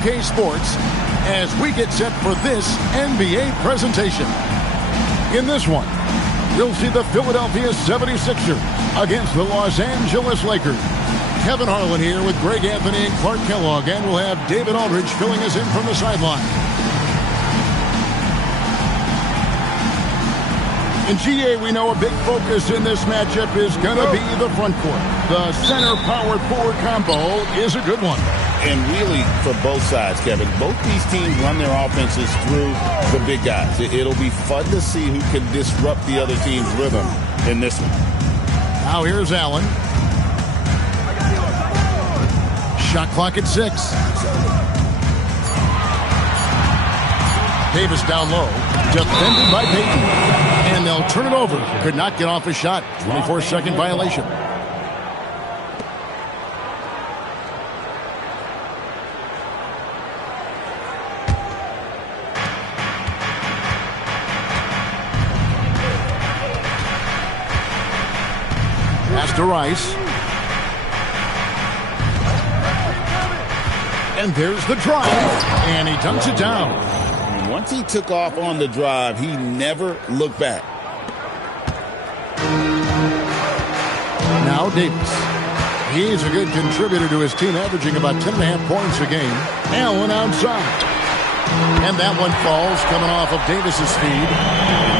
K Sports as we get set for this NBA presentation. In this one, you'll see the Philadelphia 76ers against the Los Angeles Lakers. Kevin Harlan here with Greg Anthony and Clark Kellogg, and we'll have David Aldridge filling us in from the sideline. In GA, we know a big focus in this matchup is going to be the front court. The center power forward combo is a good one. And really, for both sides, Kevin, both these teams run their offenses through the big guys. It'll be fun to see who can disrupt the other team's rhythm in this one. Now here's Allen. Shot clock at 6. Davis down low. Defended by Payton. And they'll turn it over. Could not get off a shot. 24-second violation. Pass to Rice. And there's the drive. And he dunks it down. Once he took off on the drive, he never looked back. Now Davis. He's a good contributor to his team, averaging about 10.5 points a game. Allen outside. And that one falls, coming off of Davis's speed.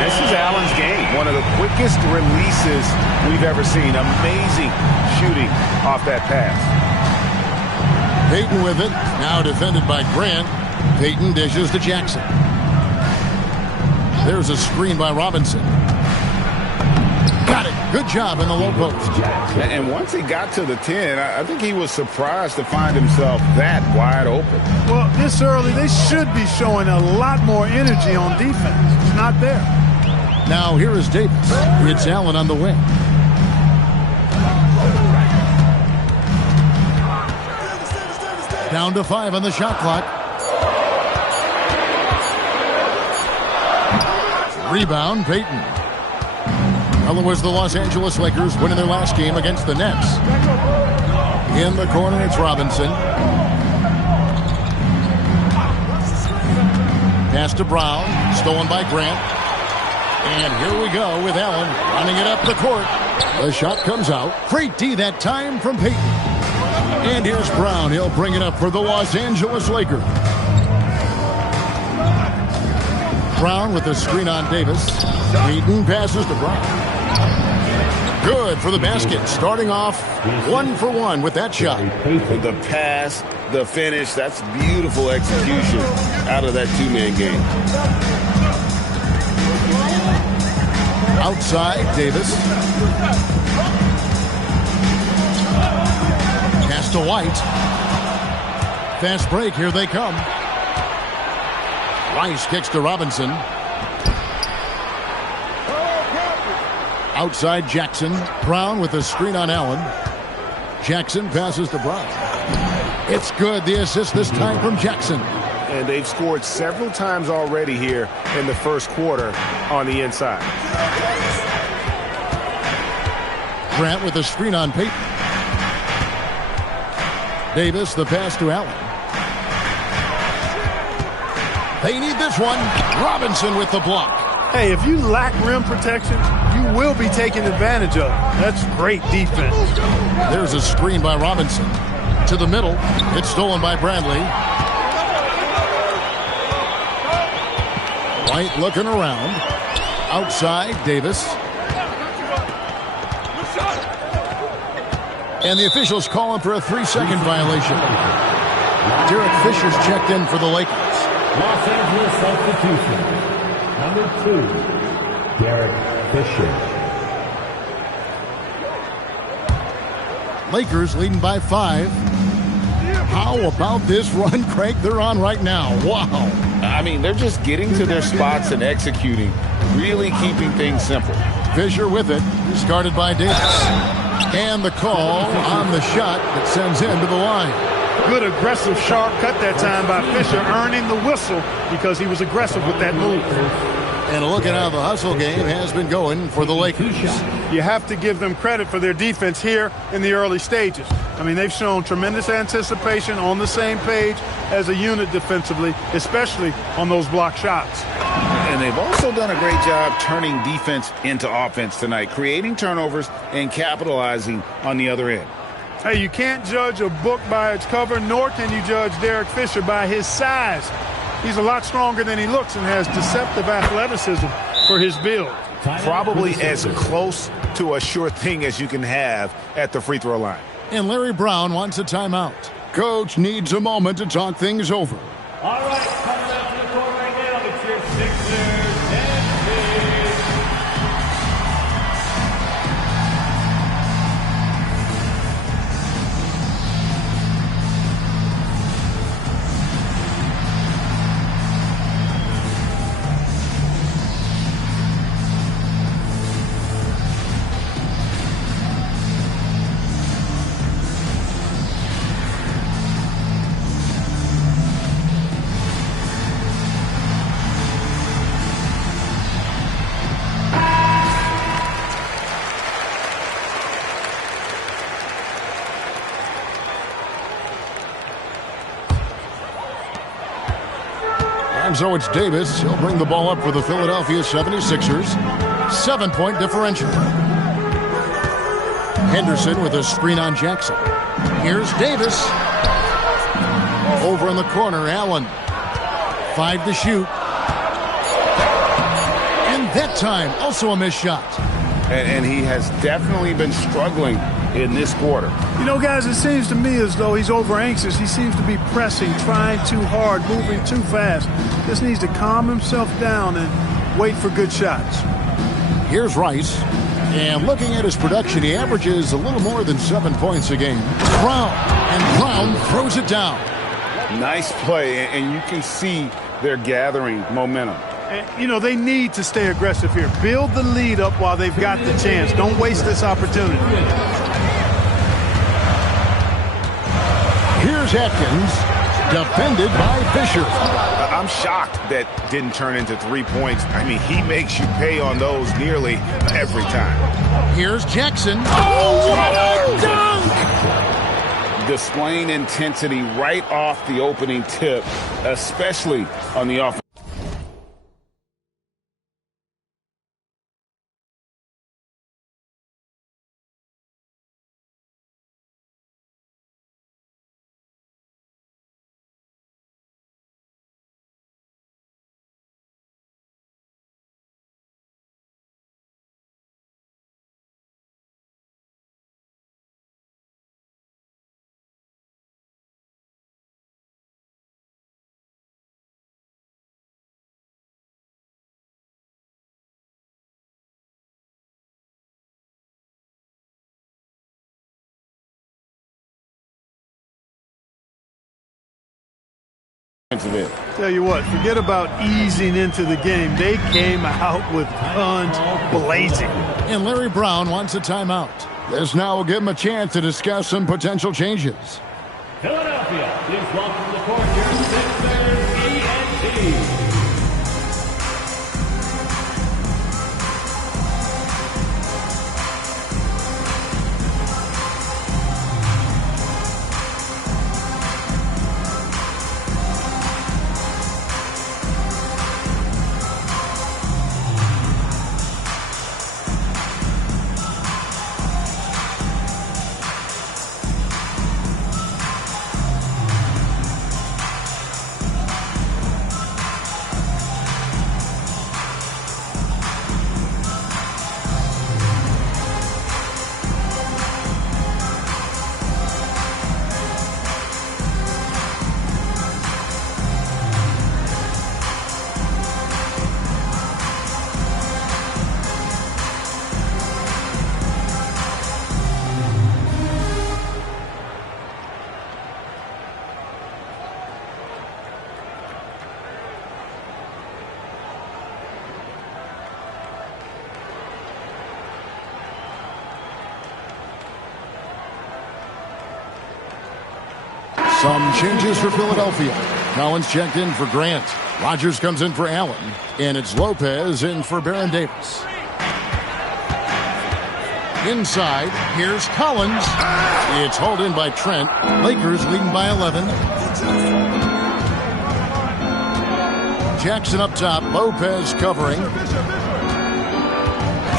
This is Allen's game. One of the quickest releases we've ever seen. Amazing shooting off that pass. Payton with it. Now defended by Grant. Payton dishes to Jackson. There's a screen by Robinson. Got it. Good job in the low post. And once he got to the 10, I think he was surprised to find himself that wide open. Well, this early, they should be showing a lot more energy on defense. It's not there. Now here is Davis. It's Allen on the wing. Down to 5 on the shot clock. Rebound, Payton. Well, it was the Los Angeles Lakers winning their last game against the Nets. In the corner, it's Robinson. Pass to Brown, stolen by Grant. And here we go with Allen running it up the court. The shot comes out. Great D that time from Payton. And here's Brown. He'll bring it up for the Los Angeles Lakers. Brown with the screen on Davis. Payton passes to Brown. Good for the basket. Starting off 1 for 1 with that shot. The pass, the finish, that's beautiful execution out of that two-man game. Outside, Davis. Pass to White. Fast break, here they come. Rice kicks to Robinson. Outside Jackson. Brown with a screen on Allen. Jackson passes to Brown. It's good. The assist this time from Jackson. And they've scored several times already here in the first quarter on the inside. Grant with a screen on Payton. Davis, the pass to Allen. They need this one. Robinson with the block. Hey, if you lack rim protection, you will be taken advantage of. That's great defense. There's a screen by Robinson. To the middle. It's stolen by Bradley. White looking around. Outside, Davis. And the officials calling for a 3-second violation. Derek Fisher's checked in for the Lakers. Los Angeles substitution. Number 2, Derek Fisher. Lakers leading by 5. How about this run, Craig, they're on right now? Wow. I mean, they're just getting to their spots and executing, really keeping things simple. Fisher with it, started by Davis. And the call on the shot that sends him to the line. Good aggressive sharp cut that time by Fisher, earning the whistle because he was aggressive with that move. And look at how the hustle game has been going for the Lakers. You have to give them credit for their defense here in the early stages. I mean, they've shown tremendous anticipation, on the same page as a unit defensively, especially on those block shots. And they've also done a great job turning defense into offense tonight, creating turnovers and capitalizing on the other end. Hey, you can't judge a book by its cover, nor can you judge Derek Fisher by his size. He's a lot stronger than he looks and has deceptive athleticism for his build. Probably as close to a sure thing as you can have at the free throw line. And Larry Brown wants a timeout. Coach needs a moment to talk things over. All right, coming out to the court right now, it's your Sixers and Kings. And so it's Davis. He'll bring the ball up for the Philadelphia 76ers. 7-point differential. Henderson with a screen on Jackson. Here's Davis. Over in the corner, Allen. 5 to shoot. And that time, also a missed shot. And he has definitely been struggling in this quarter. You know, guys, it seems to me as though he's over anxious. He seems to be pressing, trying too hard, moving too fast. Just needs to calm himself down and wait for good shots. Here's Rice. And looking at his production, he averages a little more than 7 points a game. Brown. And Brown throws it down. Nice play, and you can see they're gathering momentum. And, you know, they need to stay aggressive here. Build the lead up while they've got the chance. Don't waste this opportunity. Here's Atkins, defended by Fisher. I'm shocked that didn't turn into 3 points. I mean, he makes you pay on those nearly every time. Here's Jackson. Oh, what a dunk! Displaying intensity right off the opening tip, especially on the offense. Tell you what, forget about easing into the game. They came out with guns blazing. And Larry Brown wants a timeout. This now will give him a chance to discuss some potential changes. Philadelphia, please welcome to the court your Sixers ENT. Some changes for Philadelphia. Collins checked in for Grant. Rogers comes in for Allen. And it's Lopez in for Baron Davis. Inside, here's Collins. It's hauled in by Trent. Lakers leading by 11. Jackson up top. Lopez covering.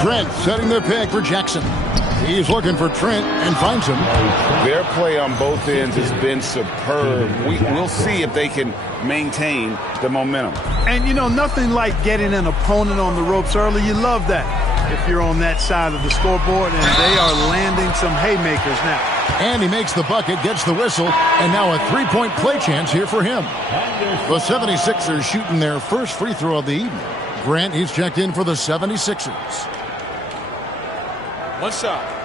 Trent setting the pick for Jackson. He's looking for Trent and finds him. Their play on both ends has been superb. We'll see if they can maintain the momentum. And, you know, nothing like getting an opponent on the ropes early. You love that if you're on that side of the scoreboard, and they are landing some haymakers now. And he makes the bucket, gets the whistle, and now a three-point play chance here for him. The 76ers shooting their first free throw of the evening. Grant, he's checked in for the 76ers. One shot.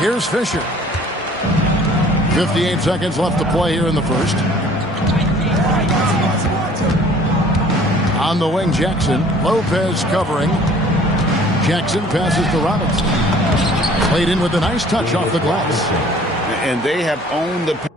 Here's Fisher. 58 seconds left to play here in the first. On the wing, Jackson. Lopez covering. Jackson passes to Robinson. Played in with a nice touch off the glass. And they have owned the...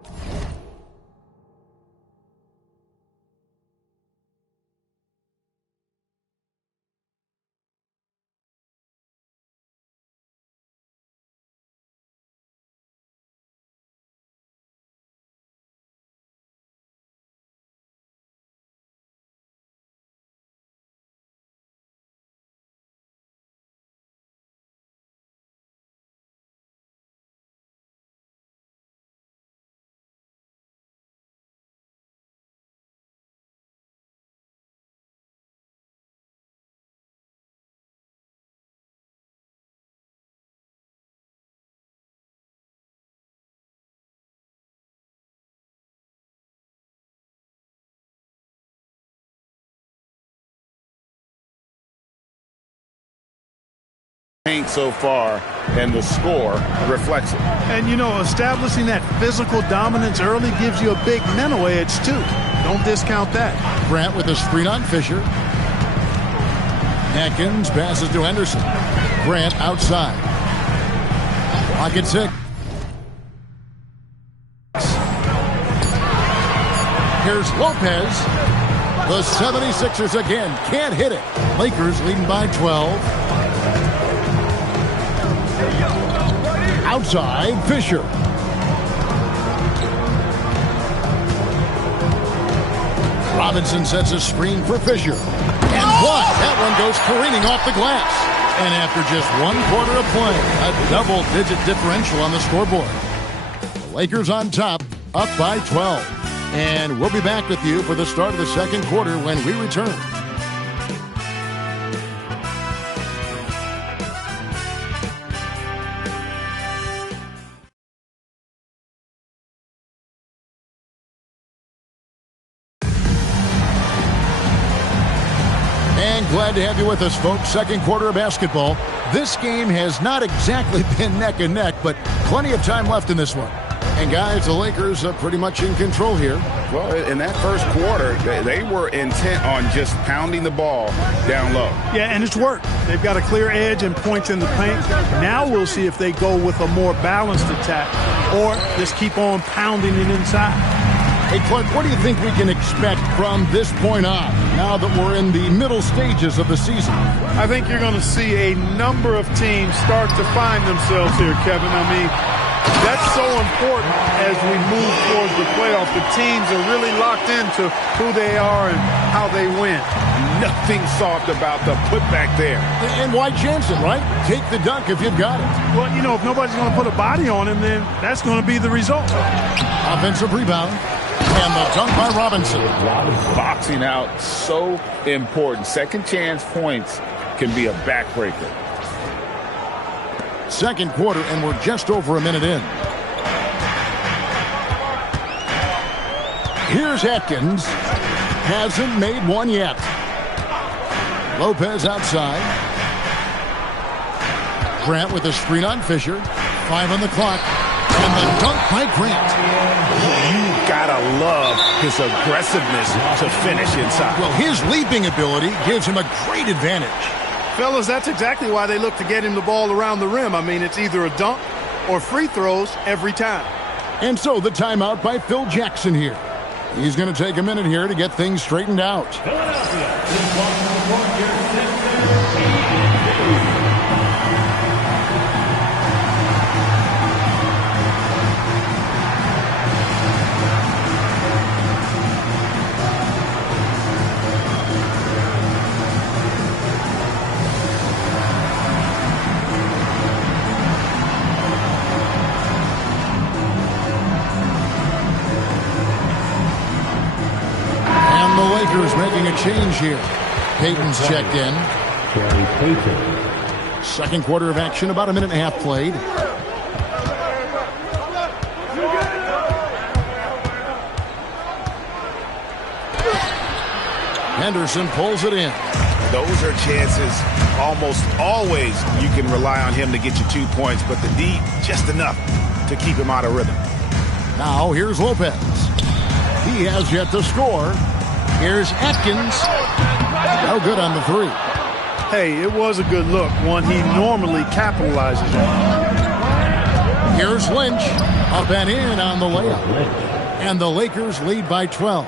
so far, and the score reflects it. And, you know, establishing that physical dominance early gives you a big mental edge, too. Don't discount that. Grant with a screen on Fisher. Atkins passes to Henderson. Grant outside. Clock at 6. Here's Lopez. The 76ers again can't hit it. Lakers leading by 12. Outside, Fisher. Robinson sets a screen for Fisher. And what? That one goes careening off the glass. And after just 1 quarter of play, a double-digit differential on the scoreboard. The Lakers on top, up by 12. And we'll be back with you for the start of the second quarter when we return. Glad to have you with us, folks. Second quarter of basketball. This game has not exactly been neck and neck, but plenty of time left in this one. And guys, the Lakers are pretty much in control here. Well, in that first quarter, they were intent on just pounding the ball down low. Yeah, and it's worked. They've got a clear edge and points in the paint. Now we'll see if they go with a more balanced attack or just keep on pounding it inside. Hey, Clark, what do you think we can expect from this point on, now that we're in the middle stages of the season? I think you're going to see a number of teams start to find themselves here, Kevin. I mean, that's so important as we move towards the playoffs. The teams are really locked into who they are and how they win. Nothing soft about the putback there. And White Jansen, right? Take the dunk if you've got it. Well, you know, if nobody's going to put a body on him, then that's going to be the result. Offensive rebound. And the dunk by Robinson. Boxing out, so important. Second chance points can be a backbreaker. Second quarter, and we're just over a minute in. Here's Atkins. Hasn't made one yet. Lopez outside. Grant with a screen on Fisher. 5 on the clock. And the dunk by Grant. You gotta love his aggressiveness to finish inside. Well, his leaping ability gives him a great advantage. Fellas, that's exactly why they look to get him the ball around the rim. I mean, it's either a dunk or free throws every time. And so the timeout by Phil Jackson here. He's going to take a minute here to get things straightened out. Philadelphia is welcome to report your Sixers. Making a change here. Payton's checked in. Second quarter of action, about a minute and a half played. Henderson pulls it in. Those are chances almost always you can rely on him to get you 2 points, but the D, just enough to keep him out of rhythm. Now here's Lopez. He has yet to score. Here's Atkins. No good on the three. Hey, it was a good look, one he normally capitalizes on. Here's Lynch. Up and in on the layup. And the Lakers lead by 12.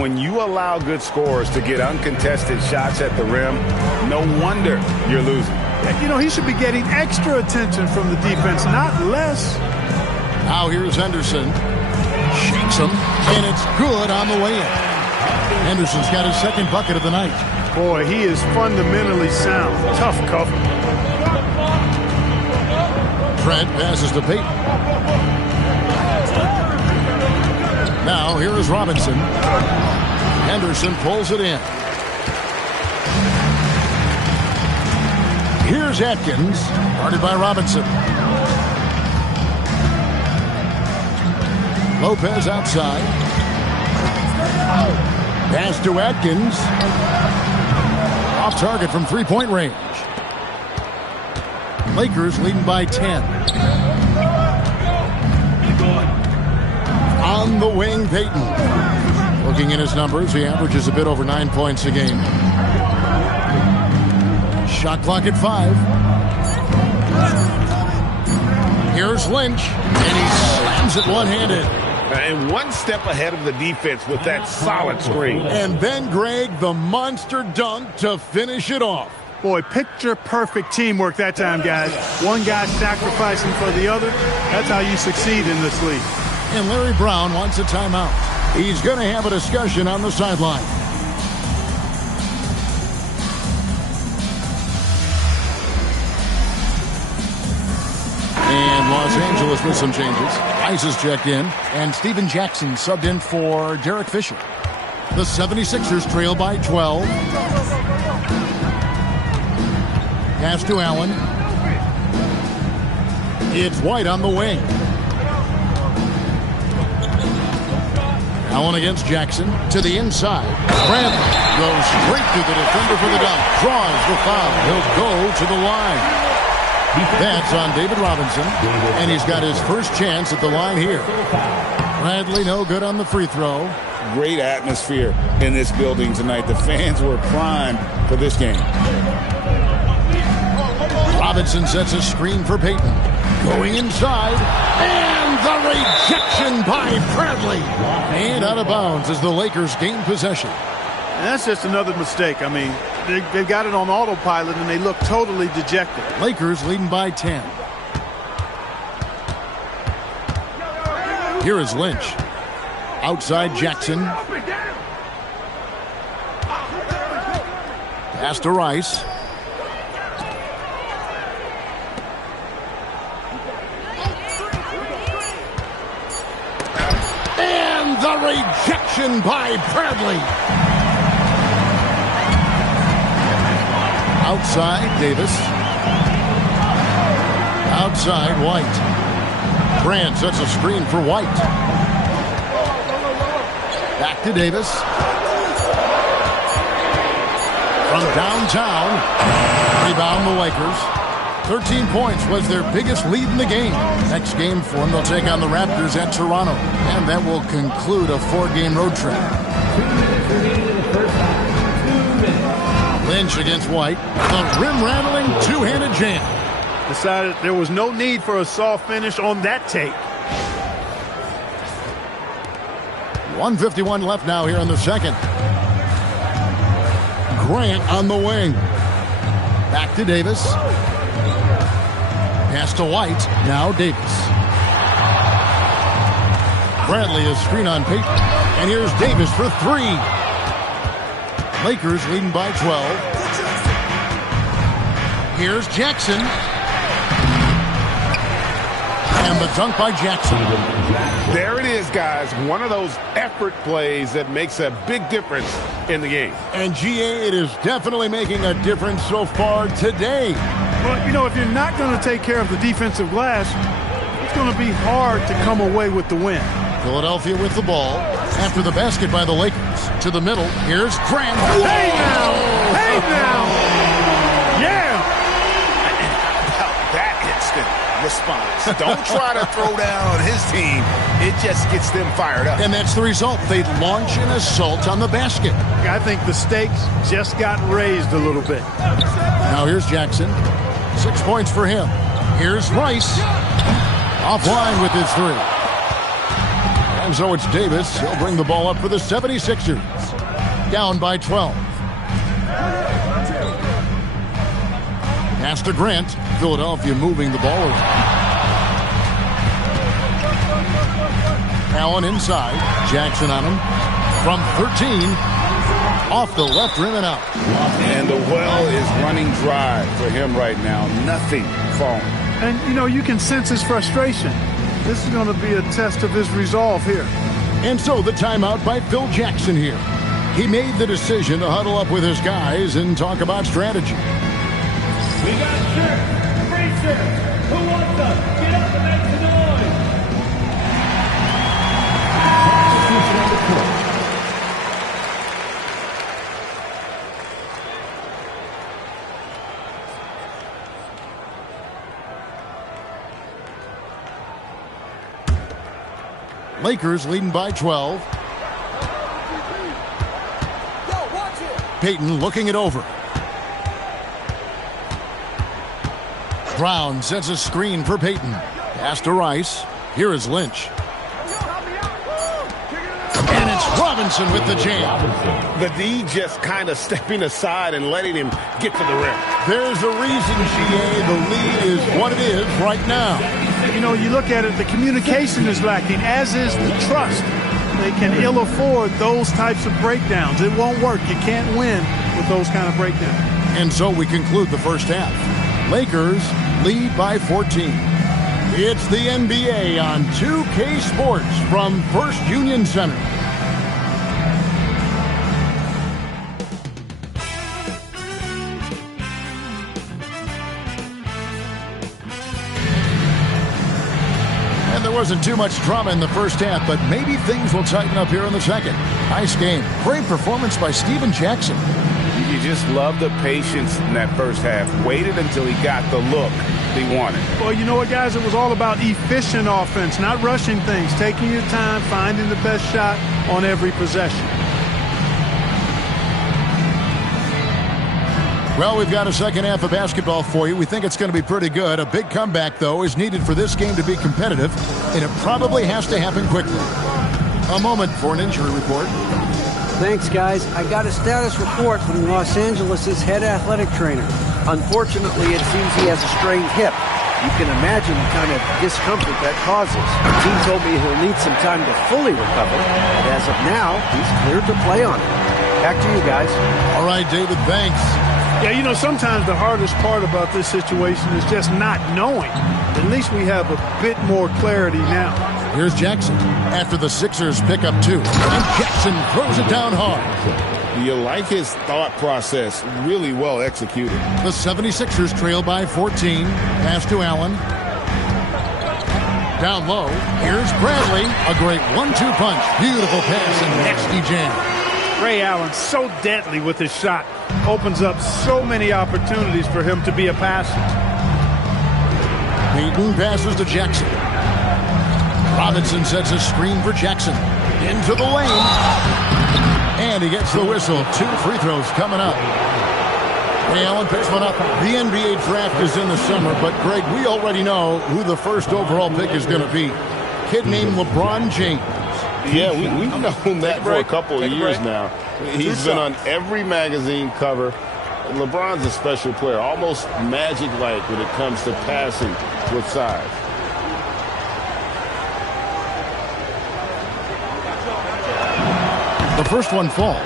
When you allow good scorers to get uncontested shots at the rim, no wonder you're losing. You know, he should be getting extra attention from the defense, not less. Now here's Henderson. Shakes him, and it's good on the way in. Henderson's got his second bucket of the night. Boy, he is fundamentally sound. Tough cover. Trent passes to Payton. Now here is Robinson. Henderson pulls it in. Here's Atkins, guarded by Robinson. Lopez outside. Pass to Atkins. Off target from three-point range. Lakers leading by 10. On the wing, Payton. Looking at his numbers, he averages a bit over 9 points a game. Shot clock at 5. Here's Lynch, and he slams it one-handed. And one step ahead of the defense with that solid screen. And then, Greg, the monster dunk to finish it off. Boy, picture-perfect teamwork that time, guys. One guy sacrificing for the other. That's how you succeed in this league. And Larry Brown wants a timeout. He's going to have a discussion on the sideline. And Los Angeles with some changes. Ice is checked in, and Steven Jackson subbed in for Derek Fisher. The 76ers trail by 12. Pass to Allen. It's White on the wing. Allen against Jackson to the inside. Bradley goes straight to the defender for the dunk. Draws the foul. He'll go to the line. That's on David Robinson, and he's got his first chance at the line here. Bradley no good on the free throw. Great atmosphere in this building tonight. The fans were primed for this game. Robinson sets a screen for Payton. Going inside, and the rejection by Bradley. And out of bounds as the Lakers gain possession. And that's just another mistake. I mean, they've got it on autopilot, and they look totally dejected. Lakers leading by 10. Here is Lynch. Outside Jackson. Pass to Rice. And the rejection by Bradley. Outside Davis. Outside White. Grant sets a screen for White. Back to Davis. From downtown. Rebound the Lakers. 13 points was their biggest lead in the game. Next game for them, they'll take on the Raptors at Toronto. And that will conclude a 4-game road trip. 2 minutes remaining in the first half. 2 minutes. Lynch against White. The rim-rattling two-handed jam. Decided there was no need for a soft finish on that take. 1:51 left now here in the second. Grant on the wing. Back to Davis. Pass to White. Now Davis. Bradley is screen on Payton. And here's Davis for 3. Lakers leading by 12. Here's Jackson. And the dunk by Jackson. There it is, guys. One of those effort plays that makes a big difference in the game. And GA, it is definitely making a difference so far today. Well, you know, if you're not going to take care of the defensive glass, it's going to be hard to come away with the win. Philadelphia with the ball. After the basket by the Lakers. To the middle. Here's Grant. Hey now! Hey now! Yeah! And how about that instant response? Don't try to throw down on his team. It just gets them fired up. And that's the result. They launch an assault on the basket. I think the stakes just got raised a little bit. Now here's Jackson. 6 points for him. Here's Rice. Offline with his 3. And so it's Davis. He'll bring the ball up for the 76ers. Down by 12. Pass to Grant. Philadelphia moving the ball around. Allen inside. Jackson on him. From 13. Off the left rim and out. And the well is running dry for him right now. Nothing falling. And, you know, you can sense his frustration. This is going to be a test of his resolve here. And so the timeout by Phil Jackson here. He made the decision to huddle up with his guys and talk about strategy. We got shirts, free shirts. Who wants them? Get up and make some noise. Lakers leading by 12. Payton looking it over. Brown sets a screen for Payton. Pass to Rice. Here is Lynch. And it's Robinson with the jam. The D just kind of stepping aside and letting him get to the rim. There's a reason, GA. The lead is what it is right now. You know, you look at it, the communication is lacking, as is the trust. They can ill afford those types of breakdowns. It won't work. You can't win with those kind of breakdowns. And so we conclude the first half. Lakers lead by 14. It's the NBA on 2K Sports from First Union Center. There wasn't too much drama in the first half, but maybe things will tighten up here in the second. Nice game. Great performance by Steven Jackson. You just love the patience in that first half. Waited until he got the look he wanted. Well, you know what, guys? It was all about efficient offense, not rushing things, taking your time, finding the best shot on every possession. Well, we've got a second half of basketball for you. We think it's going to be pretty good. A big comeback, though, is needed for this game to be competitive, and it probably has to happen quickly. A moment for an injury report. Thanks, guys. I got a status report from Los Angeles' head athletic trainer. Unfortunately, it seems he has a strained hip. You can imagine the kind of discomfort that causes. The team told me he'll need some time to fully recover, but as of now, he's cleared to play on it. Back to you guys. All right, David, thanks. Yeah, you know, sometimes the hardest part about this situation is just not knowing. At least we have a bit more clarity now. Here's Jackson after the Sixers pick up 2. And Jackson throws it down hard. You like his thought process. Really well executed. The 76ers trail by 14. Pass to Allen. Down low. Here's Bradley. A great 1-2 punch. Beautiful pass and nasty jam. Ray Allen, so deadly with his shot. Opens up so many opportunities for him to be a passer. Payton passes to Jackson. Robinson sets a screen for Jackson. Into the lane. And he gets the whistle. 2 free throws coming up. Ray Allen picks one up. The NBA draft is in the summer, but Greg, we already know who the first overall pick is going to be. Kid named LeBron James. Yeah, we've known that for a couple of years now. He's been on every magazine cover. LeBron's a special player, almost Magic-like when it comes to passing with size. The first one falls.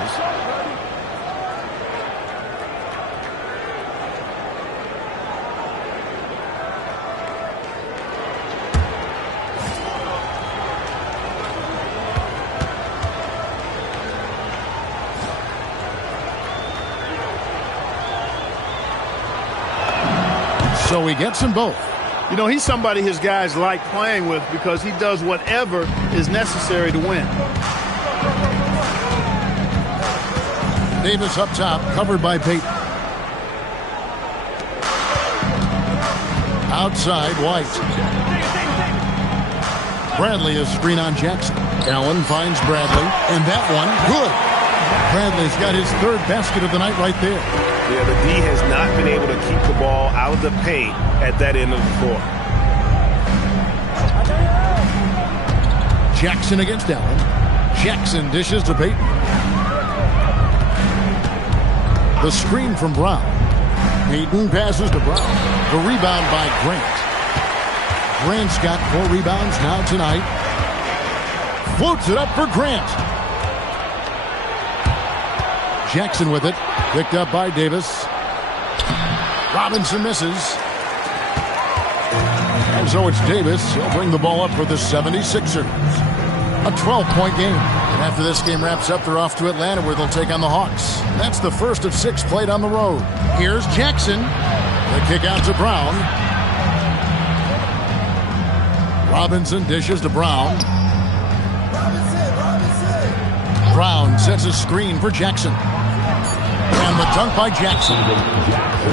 So he gets them both. You know, he's somebody his guys like playing with because he does whatever is necessary to win. Davis up top, covered by Payton. Outside, White. Bradley is screen on Jackson. Allen finds Bradley, and that one, good. Bradley's got his 3rd basket of the night right there. Yeah, the D has not been able to keep the ball out of the paint at that end of the floor. Jackson against Allen. Jackson dishes to Payton. The screen from Brown. Payton passes to Brown. The rebound by Grant. Grant's got 4 rebounds now tonight. Floats it up for Grant. Jackson with it. Picked up by Davis. Robinson misses. And so it's Davis. He'll bring the ball up for the 76ers. A 12-point game. And after this game wraps up, they're off to Atlanta where they'll take on the Hawks. That's the first of 6 played on the road. Here's Jackson. The kick out to Brown. Robinson dishes to Brown. Brown sets a screen for Jackson. And the dunk by Jackson.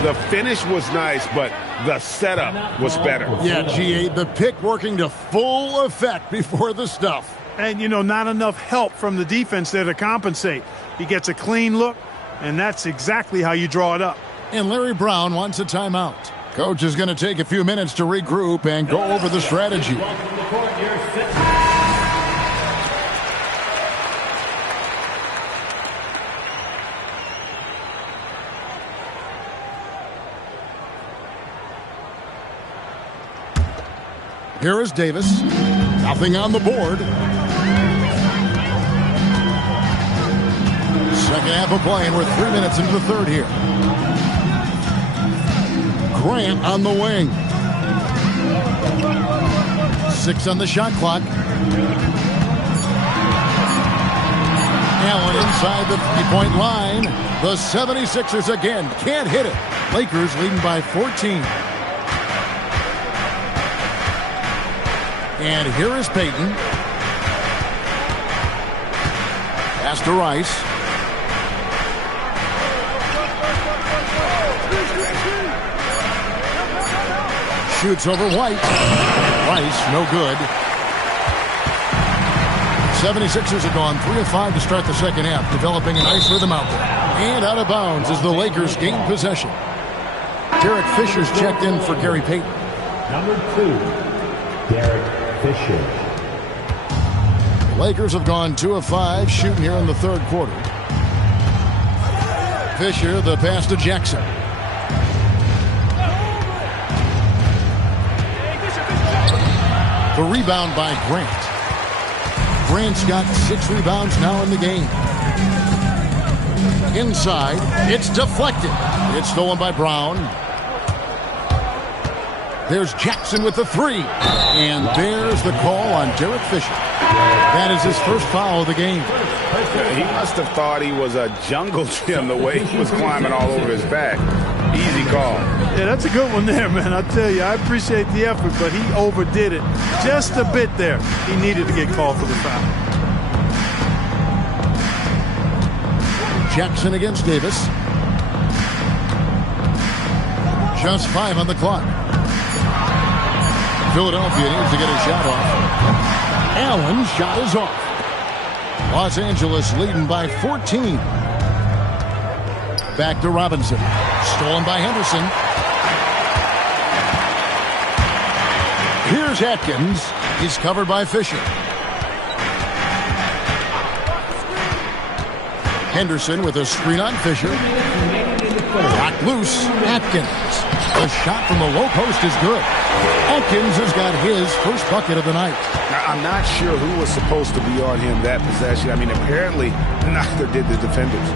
The finish was nice, but the setup was better. Yeah, GA, the pick working to full effect before the stuff. And, you know, not enough help from the defense there to compensate. He gets a clean look, and that's exactly how you draw it up. And Larry Brown wants a timeout. Coach is going to take a few minutes to regroup and go over the strategy. Here is Davis. Nothing on the board. Second half of play, and we're 3 minutes into the third here. Grant on the wing. 6 on the shot clock. Allen inside the 3-point line. The 76ers again can't hit it. Lakers leading by 14. And here is Payton. Pass to Rice. Shoots over White. Rice, no good. 76ers have gone 3 of 5 to start the second half, developing a nice rhythm out there. And out of bounds as the Lakers gain possession. Derek Fisher's checked in for Gary Payton. Number 2, Derek Fisher. The Lakers have gone 2 of 5 shooting here in the third quarter. Fisher, the pass to Jackson. The rebound by Grant. Grant's got 6 rebounds now in the game. Inside, it's deflected. It's stolen by Brown. There's Jackson with the 3. And there's the call on Derek Fisher. That is his first foul of the game. He must have thought he was a jungle gym the way he was climbing all over his back. Easy call. Yeah, that's a good one there, man. I tell you, I appreciate the effort, but he overdid it just a bit there. He needed to get called for the foul. Jackson against Davis. Just 5 on the clock. Philadelphia needs to get a shot off. Allen's shot is off. Los Angeles leading by 14. Back to Robinson. Stolen by Henderson. Here's Atkins. He's covered by Fisher. Henderson with a screen on Fisher. Knocked loose. Atkins. The shot from the low post is good. Atkins has got his first bucket of the night. Now, I'm not sure who was supposed to be on him that possession. I mean, apparently neither did the defenders.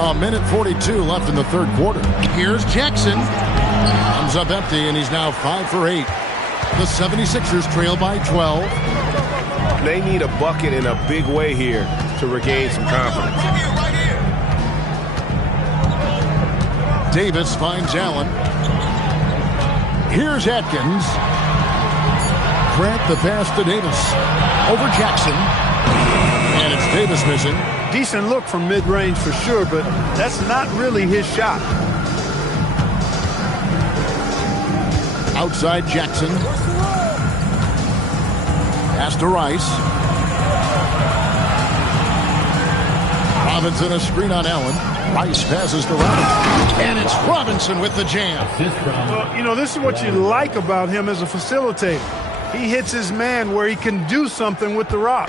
A minute 42 left in the third quarter. Here's Jackson. Comes up empty, and he's now 5 for 8. The 76ers trail by 12. They need a bucket in a big way here to regain some confidence. Davis finds Allen. Here's Atkins. Grant the pass to Davis. Over Jackson. And it's Davis missing. Decent look from mid-range for sure, but that's not really his shot. Outside Jackson. Pass to Rice. Robinson a screen on Allen. Rice passes to Robinson. And it's Robinson with the jam. Well, you know, this is what you like about him as a facilitator. He hits his man where he can do something with the rock.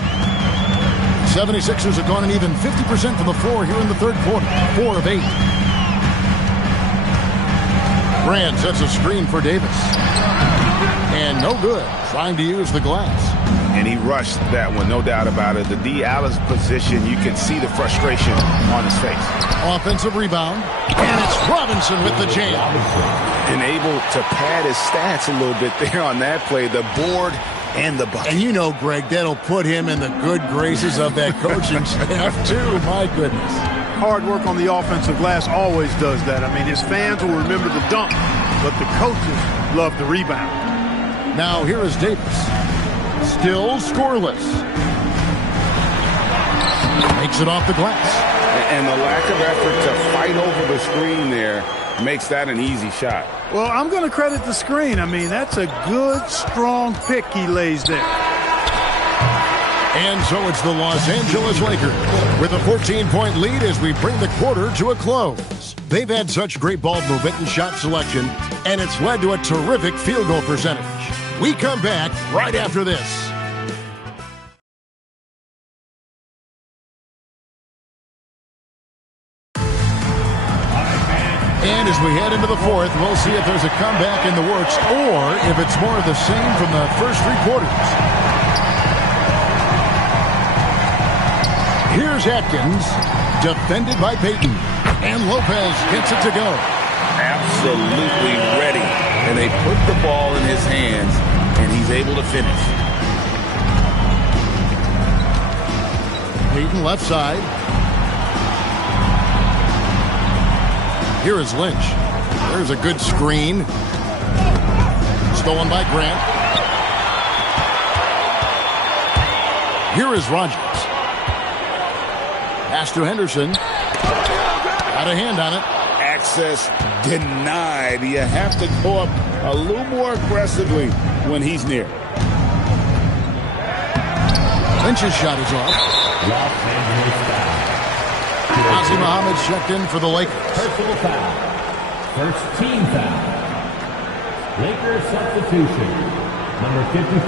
76ers have gone an even 50% from the floor here in the third quarter. 4 of 8. Grant sets a screen for Davis. And no good. Trying to use the glass. And he rushed that one, no doubt about it. The D. Allen's position, you can see the frustration on his face. Offensive rebound. And it's Robinson with the jam. And able to pad his stats a little bit there on that play. The board and the bucket. And you know, Greg, that'll put him in the good graces of that coaching staff, too. My goodness. Hard work on the offensive glass always does that. I mean, his fans will remember the dunk, but the coaches love the rebound. Now here is Davis. Still scoreless. Makes it off the glass. And the lack of effort to fight over the screen there makes that an easy shot. Well, I'm going to credit the screen. I mean, that's a good, strong pick he lays there. And so it's the Los Angeles Lakers with a 14-point lead as we bring the quarter to a close. They've had such great ball movement and shot selection, and it's led to a terrific field goal percentage. We come back right after this. And as we head into the fourth, we'll see if there's a comeback in the works or if it's more of the same from the first 3 quarters. Here's Atkins, defended by Payton. And Lopez gets it to go. Absolutely ready. And they put the ball in his hands, and he's able to finish. Payton left side. Here is Lynch. There's a good screen. Stolen by Grant. Here is Rogers. Pass to Henderson. Got a hand on it. Access denied. You have to go up a little more aggressively when he's near. Lynch's shot is off. Ozzie Muhammad checked in for the Lakers. Personal foul. First team foul. Lakers substitution. Number 55,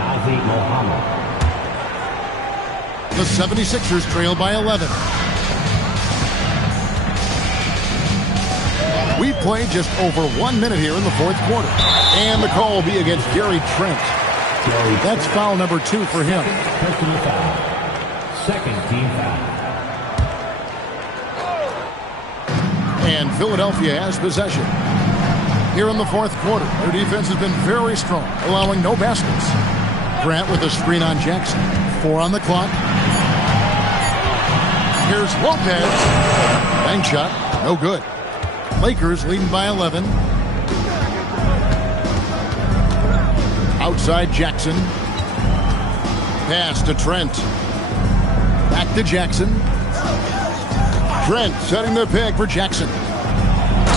Ozzie Muhammad. The 76ers trail by 11. We played just over 1 minute here in the fourth quarter. And the call will be against Gary Trent. That's foul number 2 for him. Personal foul. Second team foul. And Philadelphia has possession. Here in the fourth quarter, their defense has been very strong, allowing no baskets. Grant with a screen on Jackson. 4 on the clock. Here's Lopez. Bank shot. No good. Lakers leading by 11. Outside Jackson. Pass to Trent. Back to Jackson. Trent setting the pick for Jackson.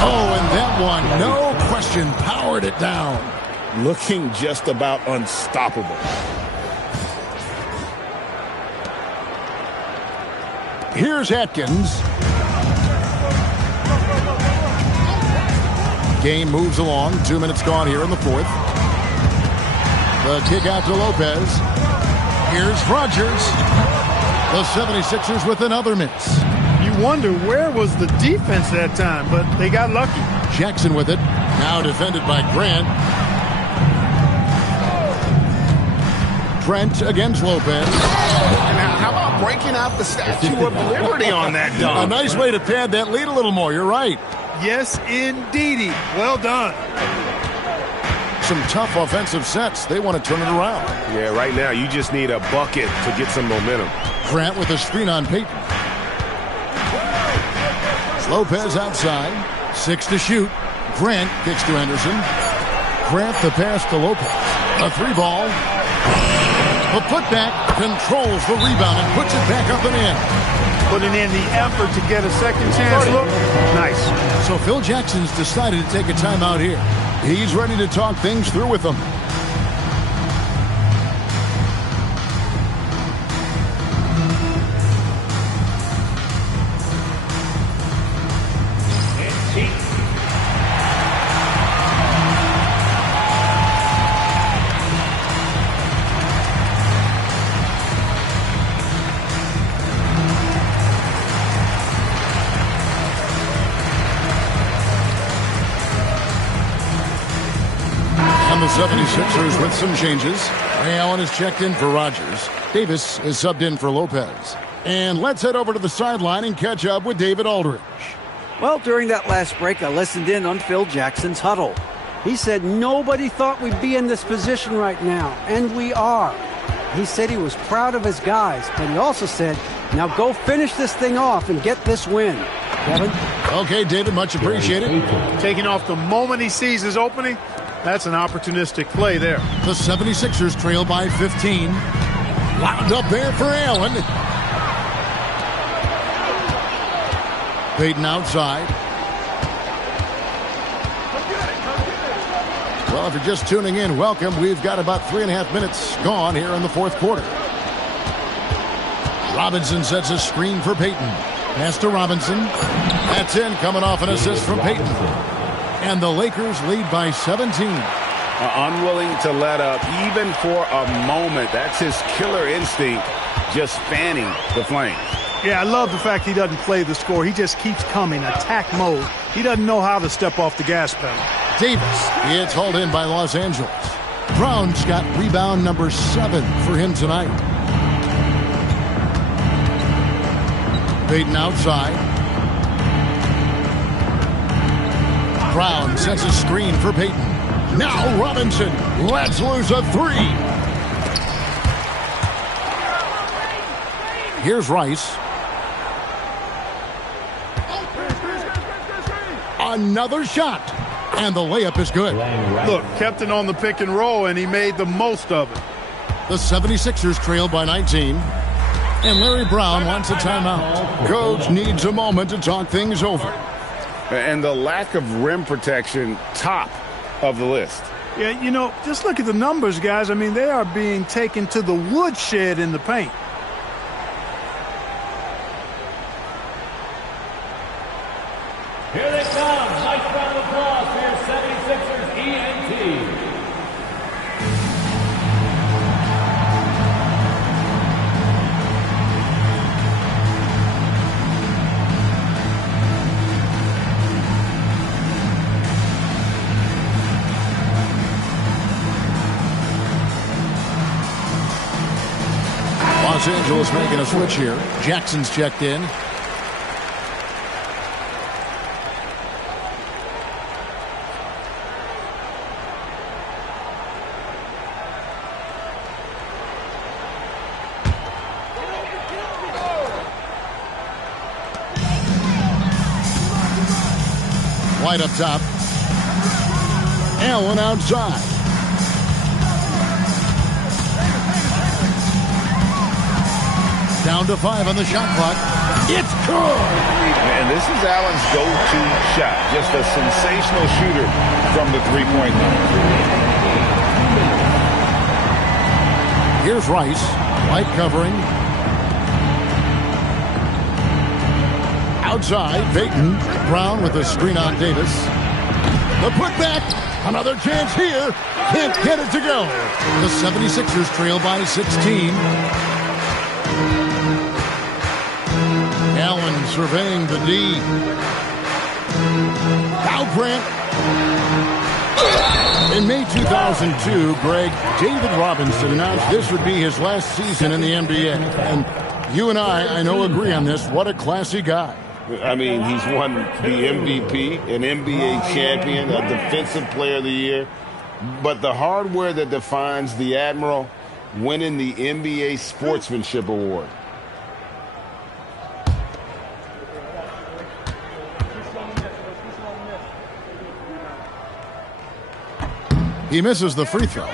Oh, and that one, no question, powered it down. Looking just about unstoppable. Here's Atkins. Game moves along. 2 minutes gone here in the fourth. The kick out to Lopez. Here's Rogers. The 76ers with another miss. You wonder where was the defense that time, but they got lucky. Jackson with it. Now defended by Grant. Trent against Lopez. Now, how about breaking out the Statue of Liberty on that dunk? A nice way to pad that lead a little more. You're right. Yes, indeedy. Well done. Some tough offensive sets. They want to turn it around. Yeah, right now you just need a bucket to get some momentum. Grant with a screen on Payton. Lopez outside. 6 to shoot. Grant kicks to Henderson. Grant the pass to Lopez. A 3-ball. The putback controls the rebound and puts it back up and in. Putting in the effort to get a second chance look. Nice. So Phil Jackson's decided to take a timeout here. He's ready to talk things through with them. The 76ers with some changes. Ray Allen is checked in for Rogers. Davis is subbed in for Lopez. And let's head over to the sideline and catch up with David Aldridge. Well, during that last break, I listened in on Phil Jackson's huddle. He said nobody thought we'd be in this position right now, and we are. He said he was proud of his guys, but he also said, now go finish this thing off and get this win. Kevin? Okay, David, much appreciated. Taking off the moment he sees his opening. That's an opportunistic play there. The 76ers trail by 15. Wound up there for Allen. Payton outside. Well, if you're just tuning in, welcome. We've got about 3.5 minutes gone here in the fourth quarter. Robinson sets a screen for Payton. Pass to Robinson. That's in, coming off an assist from Payton. And the Lakers lead by 17. Unwilling to let up even for a moment. That's his killer instinct, just fanning the flames. Yeah, I love the fact he doesn't play the score. He just keeps coming, attack mode. He doesn't know how to step off the gas pedal. Davis gets hauled in by Los Angeles. Brown's got rebound number 7 for him tonight. Payton outside. Brown sets a screen for Payton. Now Robinson lets loose a 3. Here's Rice. Another shot. And the layup is good. Look, kept it on the pick and roll, and he made the most of it. The 76ers trail by 19. And Larry Brown wants a timeout. Coach needs a moment to talk things over. And the lack of rim protection, top of the list. Yeah, you know, just look at the numbers, guys. I mean, they are being taken to the woodshed in the paint. Here they come. Nice round of applause for your 76ers ENT. Los Angeles making a switch here. Jackson's checked in. White up top. Allen outside. Down to 5 on the shot clock. It's good. And this is Allen's go-to shot. Just a sensational shooter from the three-point line. Here's Rice. Light covering. Outside, Payton. Brown with a screen on Davis. The putback. Another chance here. Can't get it to go. The 76ers trail by 16. Allen surveying the D. Now Grant. In May 2002, Greg, David Robinson announced this would be his last season in the NBA. And you and I know, agree on this. What a classy guy. I mean, he's won the MVP, an NBA champion, a Defensive Player of the Year. But the hardware that defines the Admiral, winning the NBA Sportsmanship Award. He misses the free throw.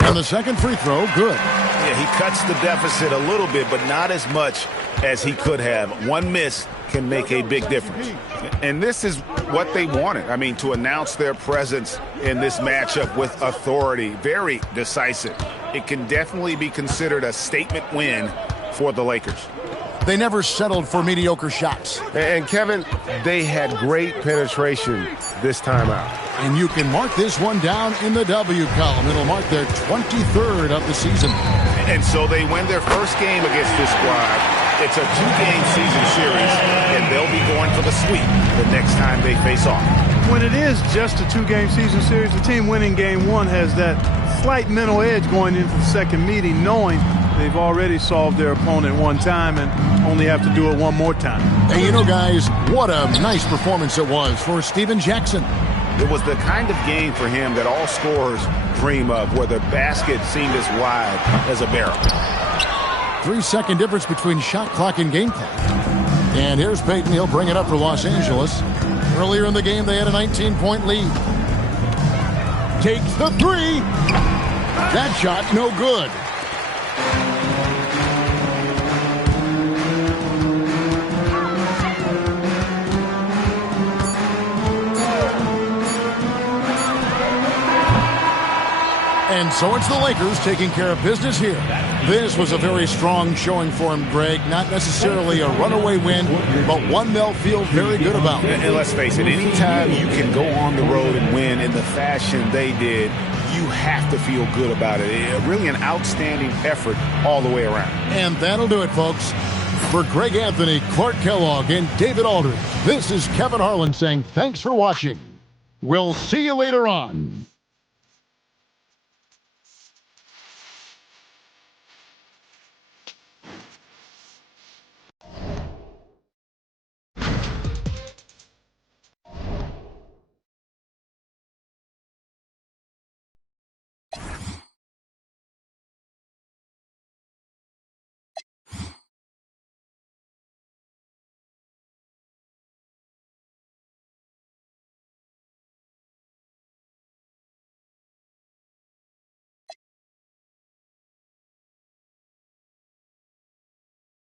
And the second free throw, good. Yeah, he cuts the deficit a little bit, but not as much as he could have. One miss can make a big difference. And this is what they wanted. I mean, to announce their presence in this matchup with authority, very decisive. It can definitely be considered a statement win for the Lakers. They never settled for mediocre shots. And Kevin, they had great penetration this time out. And you can mark this one down in the W column. It'll mark their 23rd of the season. And so they win their first game against this squad. It's a two-game season series, and they'll be going for the sweep the next time they face off. When it is just a two-game season series, the team winning game one has that slight mental edge going into the second meeting, knowing they've already solved their opponent one time and only have to do it one more time. And you know, guys, what a nice performance it was for Stephen Jackson. It was the kind of game for him that all scorers dream of, where the basket seemed as wide as a barrel. 3-second difference between shot clock and game clock. And here's Payton. He'll bring it up for Los Angeles. Earlier in the game, they had a 19-point lead. Takes the three. That shot, no good. And so it's the Lakers taking care of business here. This was a very strong showing for him, Greg. Not necessarily a runaway win, but one they'll feel very good about. And let's face it, anytime you can go on the road and win in the fashion they did, you have to feel good about it. Really an outstanding effort all the way around. And that'll do it, folks. For Greg Anthony, Clark Kellogg, and David Aldridge, this is Kevin Harlan saying thanks for watching. We'll see you later on.